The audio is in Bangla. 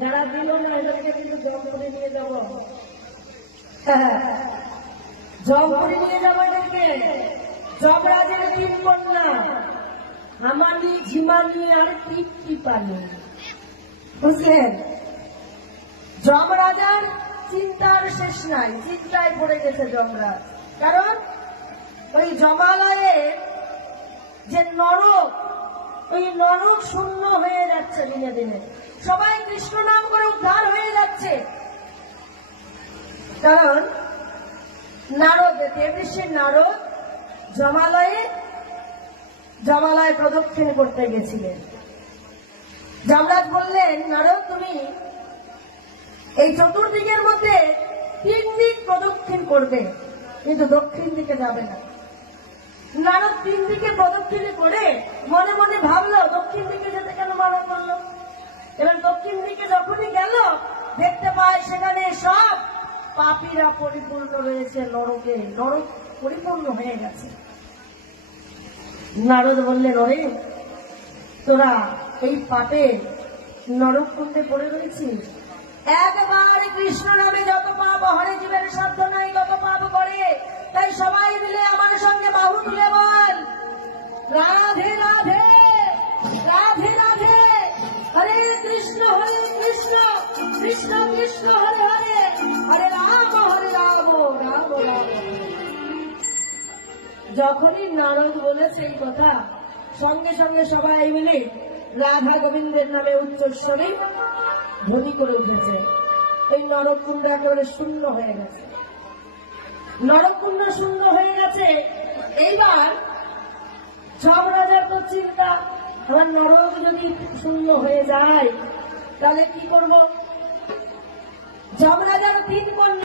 যারা দিল না এদেরকে কিন্তু জমপুরে নিয়ে যাব, জমপুরে নিয়ে যাবো এদেরকে। যমরাজের 3 কন্যা, আমানি, ঝিমানি আর টিপটিপানি, বুঝলেন? যমরাজার চিন্তার শেষ নাই, চিন্তায় পড়ে গেছে যমরাজ। কারণ ওই জমালয়ে যে নরক, ওই নরক শূন্য হয়ে যাচ্ছে দিনে দিনে। সবাই কৃষ্ণ নাম করে উদ্ধার হয়ে যাচ্ছে। কারণ নারদ, দেবঋষি নারদ জমালয়ে প্রদক্ষিণ করতে গেছিলেন। যমরাজ বললেন, নারদ তুমি এই চতুর্দিকের মধ্যে 3 দিক প্রদক্ষিণ করবে, কিন্তু দক্ষিণ দিকে যাবে না। নারদ 3 দিকে প্রদক্ষিণ করে মনে মনে ভাবলো, দক্ষিণ দিকে যেতে কেন মানা করলো? এবার দক্ষিণ দিকে যখনই গেল, দেখতে পায় সেখানে সব পাপীরা পরিপূর্ণ রয়েছে নরকে, নরক পরিপূর্ণ হয়ে গেছে। নারদ বললেন, ওরে তোরা এই পাপে নরক কুণ্ডে পড়ে রয়েছিস, একবার কৃষ্ণ নামে যত পাপ হরে জীবের সাধ্য নাই তত পাপ করে। তাই সবাই মিলে আমার সঙ্গে বাহু তুলে বল, রাধে রাধে রাধে রাধে, হরে কৃষ্ণ কৃষ্ণ কৃষ্ণ হরে হরে, হরে রাম রাম রাম। যখনই নারদ বলেছে এই কথা, সঙ্গে সঙ্গে সবাই মিলে রাধা গোবিন্দের নামে উচ্চস্বরে ধ্বনি করে উঠেছে। এই নরকুণ্ড একেবারে শূন্য হয়ে গেছে, নরকুণ্ড শূন্য হয়ে গেছে। এইবার যমরাজার তো চিন্তা, আমার নরক যদি শূন্য হয়ে যায় তাহলে কি করব? যমরাজার 3 কন্যা